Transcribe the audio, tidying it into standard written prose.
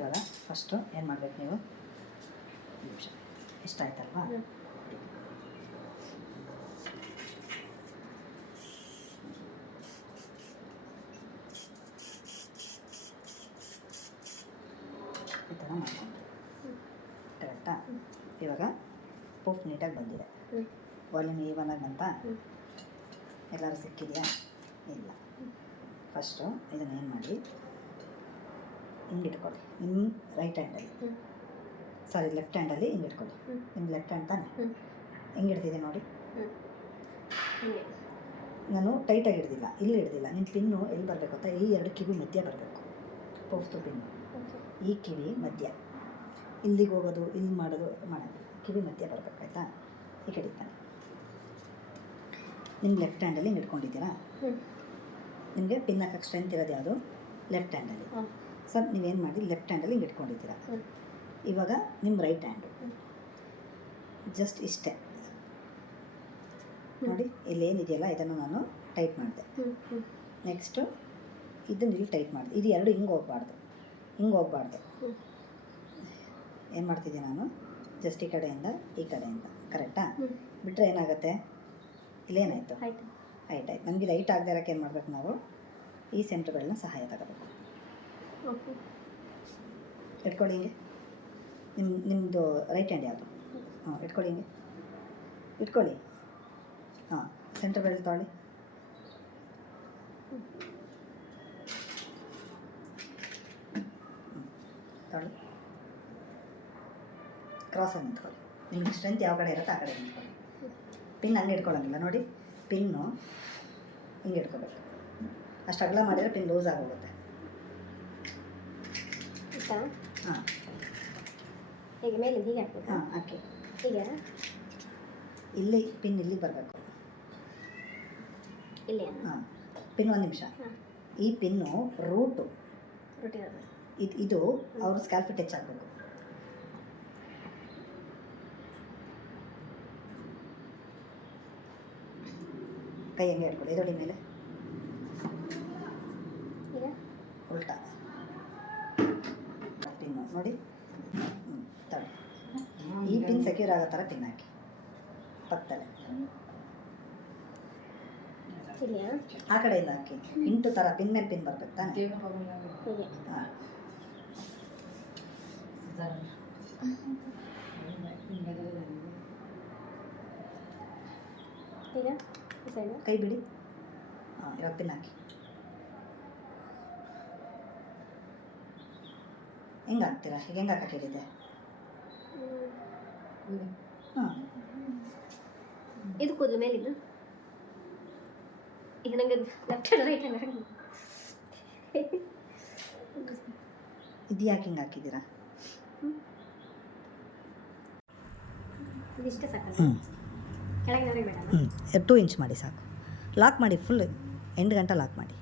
ಇವಾಗ ಫಸ್ಟು ಏನು ಮಾಡಬೇಕು ನೀವು ನಿಮಿಷ ಇಷ್ಟ ಆಯ್ತಲ್ವಾ ಈ ಥರ ಮಾಡ್ಕೊಂಡು ಕರೆಕ್ಟಾ ಇವಾಗ ಪುಫ್ ನೀಟಾಗಿ ಬಂದಿದೆ ವಾಲ್ಯೂಮ್ ಈವನಾಗಿ ಬಂತ ಎಲ್ಲರೂ ಸಿಕ್ಕಿದೆಯಾ ಇಲ್ಲ ಫಸ್ಟು ಇದನ್ನು ಏನು ಮಾಡಿ ಹಿಂಗೆ ಇಟ್ಕೊಳ್ಳಿ ನಿಮ್ಮ ರೈಟ್ ಹ್ಯಾಂಡಲ್ಲಿ ಸಾರಿ ಲೆಫ್ಟ್ ಹ್ಯಾಂಡಲ್ಲಿ ಹಿಂಗೆ ಇಟ್ಕೊಳ್ಳಿ ನಿಮ್ಮ ಲೆಫ್ಟ್ ಹ್ಯಾಂಡ್ ತಾನೆ ಹಿಂಗೆ ಹಿಡ್ದಿದೆ ನೋಡಿ ನಾನು ಟೈಟಾಗಿ ಹಿಡ್ದಿಲ್ಲ ಇಲ್ಲಿ ಹಿಡ್ದಿಲ್ಲ ನಿಮ್ಮ ಪಿನ್ನು ಎಲ್ಲಿ ಬರಬೇಕು ಅಂತ ಈ ಎರಡು ಕಿವಿ ಮಧ್ಯ ಬರಬೇಕು ಪೋಫ್ತು ಪಿನ್ನು ಈ ಕಿವಿ ಮಧ್ಯ ಇಲ್ಲಿಗೆ ಹೋಗೋದು ಇಲ್ಲಿ ಮಾಡೋದು ಕಿವಿ ಮಧ್ಯ ಬರಬೇಕು ಆಯಿತಾ ಈ ಕಡೆ ತಾನೆ ನಿಮ್ಮ ಲೆಫ್ಟ್ ಹ್ಯಾಂಡಲ್ಲಿ ಹಿಂಗೆ ಇಟ್ಕೊಂಡಿದ್ದೀರಾ ನಿಮಗೆ ಪಿನ್ ಹಾಕಕ್ಕೆ ಸ್ಟ್ರೆಂತ್ ಇರೋದು ಯಾವುದು ಲೆಫ್ಟ್ ಹ್ಯಾಂಡಲ್ಲಿ ಸರ್ ನೀವೇನು ಮಾಡಿ ಲೆಫ್ಟ್ ಹ್ಯಾಂಡಲ್ಲಿ ಹಿಂಗೆ ಇಟ್ಕೊಂಡಿದ್ದೀರಾ ಇವಾಗ ನಿಮ್ಮ ರೈಟ್ ಹ್ಯಾಂಡು ಜಸ್ಟ್ ಇಷ್ಟೇ ನೋಡಿ ಇಲ್ಲೇನಿದೆಯಲ್ಲ ಇದನ್ನು ನಾನು ಟೈಟ್ ಮಾಡಿದೆ ನೆಕ್ಸ್ಟು ಇದನ್ನು ಇಲ್ಲಿ ಟೈಟ್ ಮಾಡಿದೆ ಇದು ಎರಡು ಹಿಂಗೆ ಹೋಗಬಾರ್ದು ಏನು ಮಾಡ್ತಿದ್ದೆ ನಾನು ಜಸ್ಟ್ ಈ ಕಡೆಯಿಂದ ಕರೆಕ್ಟಾ ಬಿಟ್ಟರೆ ಏನಾಗುತ್ತೆ ಇಲ್ಲೇನಾಯಿತು ಹೈಟ್ ಆಯ್ತು ನಮಗೆ ಲೈಟ್ ಆಗದೆ ಇರೋಕ್ಕೆ ಏನು ಮಾಡಬೇಕು ನಾವು ಈ ಸೆಂಟ್ರ್ಗಳನ್ನ ಸಹಾಯ ತಗೋಬೇಕು ಇಟ್ಕೊಳ್ಳಿ ಹಿಂಗೆ ನಿಮ್ಮದು ರೈಟ್ ಹ್ಯಾಂಡ್ ಯಾವುದು ಹಾಂ ಇಟ್ಕೊಳ್ಳಿ ಹಿಂಗೆ ಇಟ್ಕೊಳ್ಳಿ ಹಾಂ ಸೆಂಟ್ರ್ ಬೆಲ್ಟ್ ತೊಗೊಳ್ಳಿ ತೊಗೊಳ್ಳಿ ಕ್ರಾಸಾಗಿ ನಿಂತ್ಕೊಳ್ಳಿ ನಿಮಗೆ ಸ್ಟ್ರೆಂತ್ ಯಾವ ಕಡೆ ಇರುತ್ತೆ ಆ ಕಡೆ ನಿಂತ್ಕೊಳ್ಳಿ ಪಿನ್ ಹಂಗೆ ಇಟ್ಕೊಳ್ಳೋಂಗಿಲ್ಲ ನೋಡಿ ಪಿನ್ನು ಹಿಂಗೆ ಇಟ್ಕೋಬೇಕು ಅಷ್ಟು ಅಗಲ ಮಾಡಿದರೆ ಪಿನ್ ಲೂಸ್ ಆಗೋಗುತ್ತೆ ಹಾಂ ಈಗ ಮೇಲೆ ಹೀಗೆ ಹಾಂ ಹಾಕಿ ಹೀಗೆ ಇಲ್ಲಿ ಪಿನ್ ಇಲ್ಲಿಗೆ ಬರಬೇಕು ಇಲ್ಲಿ ಹಾಂ ಪಿನ್ ಒಂದು ನಿಮಿಷ ಈ ಪಿನ್ನು ರೂಟು ಇದು ಅವ್ರ ಸ್ಕ್ಯಾಲ್ಫಿ ಟಚ್ ಆಗಬೇಕು ಕೈ ಹೆಂಗೆ ಇಟ್ಕೊಳ್ಳಿ ಇದೊಡಿ ಮೇಲೆ ಉಲ್ಟಾ ಪಿನ್ನು ನೋಡಿ ತಳಿ ಈ ಪಿನ್ ಸೆಕ್ಯೂರ್ ಆಗೋ ಥರ ಪಿನ್ ಹಾಕಿ ಪಕ್ಕದಲ್ಲೇ ಆ ಕಡೆಯಿಂದ ಹಾಕಿ ಇಂಟು ಥರ ಪಿನ್ ಮೇಲೆ ಪಿನ್ ಬರ್ಬೇಕು ತಾನೆ ಹಾಂ ಕೈ ಬಿಡಿ ಹಾಂ ಇವಾಗ ಪಿನ್ ಹಾಕಿ ಹೆಂಗೆ ಹಾಕ್ತೀರಾ ಈಗ ಹೆಂಗೆ ಹಾಕಕ್ಕೆ ಹೇಳಿದೆ ಹಾಂ ಇದು ಕೂದಲು ಮೇಲಿದ್ದು ಈಗ ನನಗೆ ಲೆಫ್ಟ್ ಹ್ಯಾಂಡ್ ರೈಟ್ ಹ್ಯಾಂಡ್ ಇದು ಯಾಕೆ ಹಿಂಗೆ ಹಾಕಿದ್ದೀರಾ ಇದಿಷ್ಟೇ ಸಾಕಲ್ಲ ಕೆಳಗೆ ಬೇಡ 2 ಇಂಚ್ ಮಾಡಿ ಸಾಕು ಲಾಕ್ ಮಾಡಿ ಫುಲ್ ಎಂಡ್ ಗಂಟೆ ಲಾಕ್ ಮಾಡಿ